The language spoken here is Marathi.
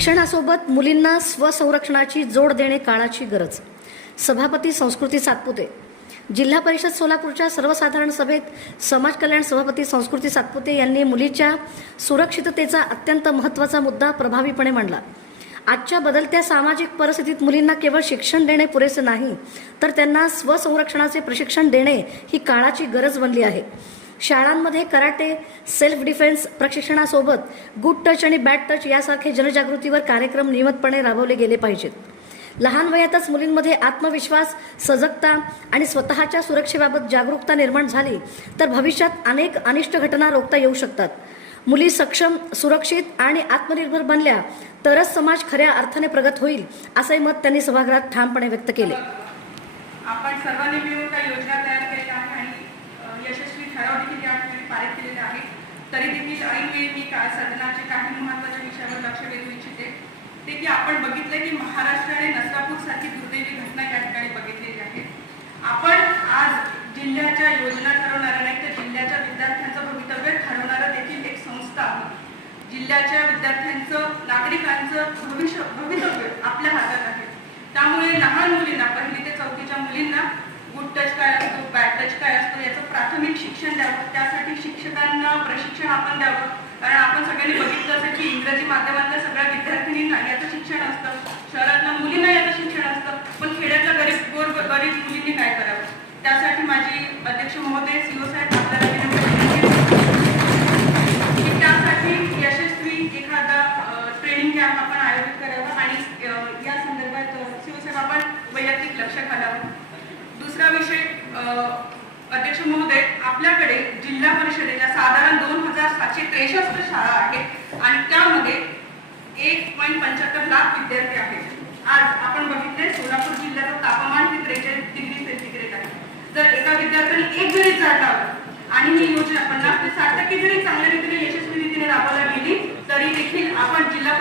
शिक्षणासोबत मुलींना स्वसंरक्षणाची जोड देणे काळाची गरज. सभापती संस्कृती सातपुते. जिल्हा परिषद सोलापूरच्या सर्वसाधारण सभेत समाज कल्याण सभापती संस्कृती सातपुते यांनी मुलीच्या सुरक्षिततेचा अत्यंत महत्त्वाचा मुद्दा प्रभावीपणे मांडला. आजच्या बदलत्या सामाजिक परिस्थितीत मुलींना केवळ शिक्षण देणे पुरेसे नाही, तर त्यांना स्वसंरक्षणाचे प्रशिक्षण देणे ही काळाची गरज बनली आहे. शाळांमध्ये कराटे, सेल्फ डिफेन्स प्रशिक्षणासोबत गुड टच आणि बॅड टच यासारखे जनजागृतीवर कार्यक्रम नियमितपणे राबवले गेले पाहिजेत. लहान वयातच मुलींमध्ये आत्मविश्वास, सजगता आणि स्वतःच्या सुरक्षेबाबत जागरूकता निर्माण झाली तर भविष्यात अनेक अनिष्ट घटना रोखता येऊ शकतात. मुली सक्षम, सुरक्षित आणि आत्मनिर्भर बनल्या तरच समाज खऱ्या अर्थाने प्रगत होईल, असे मत त्यांनी सभागृहात ठामपणे व्यक्त केले. आपण सर्वांनी मिळून काही योजना तयार केल्या आहेत आणि यशस्वी ठराव देखील या ठिकाणी पारित केलेले आहेत. तरी देखील ऐनवेळी मी सदनाचे काही महत्त्वाच्या विषयावर लक्ष वेधू इच्छिते. ते की आपण बघितले की महाराष्ट्राने नसरापूर सारखी दुर्दैवी घटना या ठिकाणी बघितलेली आहे. आपण आज जिल्ह्याच्या योजना ठरवणाऱ्या नाही तर जिल्ह्याच्या विद्यार्थ्यांचं भवितव्य ठरवणारं देखील एक संस्था आहे. जिल्ह्याच्या विद्यार्थ्यांचं, नागरिकांचं भवितव्य आपल्या हातात आहे. त्यामुळे लहान मुलींना, 1ली ते 4थीच्या मुलींना गुड टच काय असतो, बॅड टच काय असतो याचं प्राथमिक शिक्षण द्यावं. त्यासाठी शिक्षकांना प्रशिक्षण आपण द्यावं. कारण आपण सगळ्यांनी बघितलं असेल की इंग्रजी माध्यमातल्या सगळ्या विद्यार्थिनींना याचं शिक्षण असतं, शहरातल्या मुलींना याचं शिक्षण असतं, पण खेड्यातल्या गरीब मुलींनी काय करावं. त्यासाठी माझी अध्यक्ष महोदय सीओ साहेब आपल्याला विनंती की त्यासाठी यशस्वी एखादा ट्रेनिंग कॅम्प आपण आयोजित करावा आणि या संदर्भात सीओ साहेब आपण वैयक्तिक लक्ष घालावं. दुसरा विषय, अध्यक्ष महोदय, आपल्याकडे जिल्हा परिषदेच्या साधारण 2763 शाळा आहेत आणि त्यामध्ये 1.75 लाख विद्यार्थी आहेत. आज आपण बघितले सोलापूर जिल्ह्याचं तापमान हे 43 डिग्री सेंटीग्रेड आहे. जर एका विद्यार्थ्याने एक जरी झाड लावलं आणि ही योजना 50 ते 60% जरी चांगल्या रीतीने यशस्वी रीतीने राबवल्या गेली तरी देखील आपण जिल्हा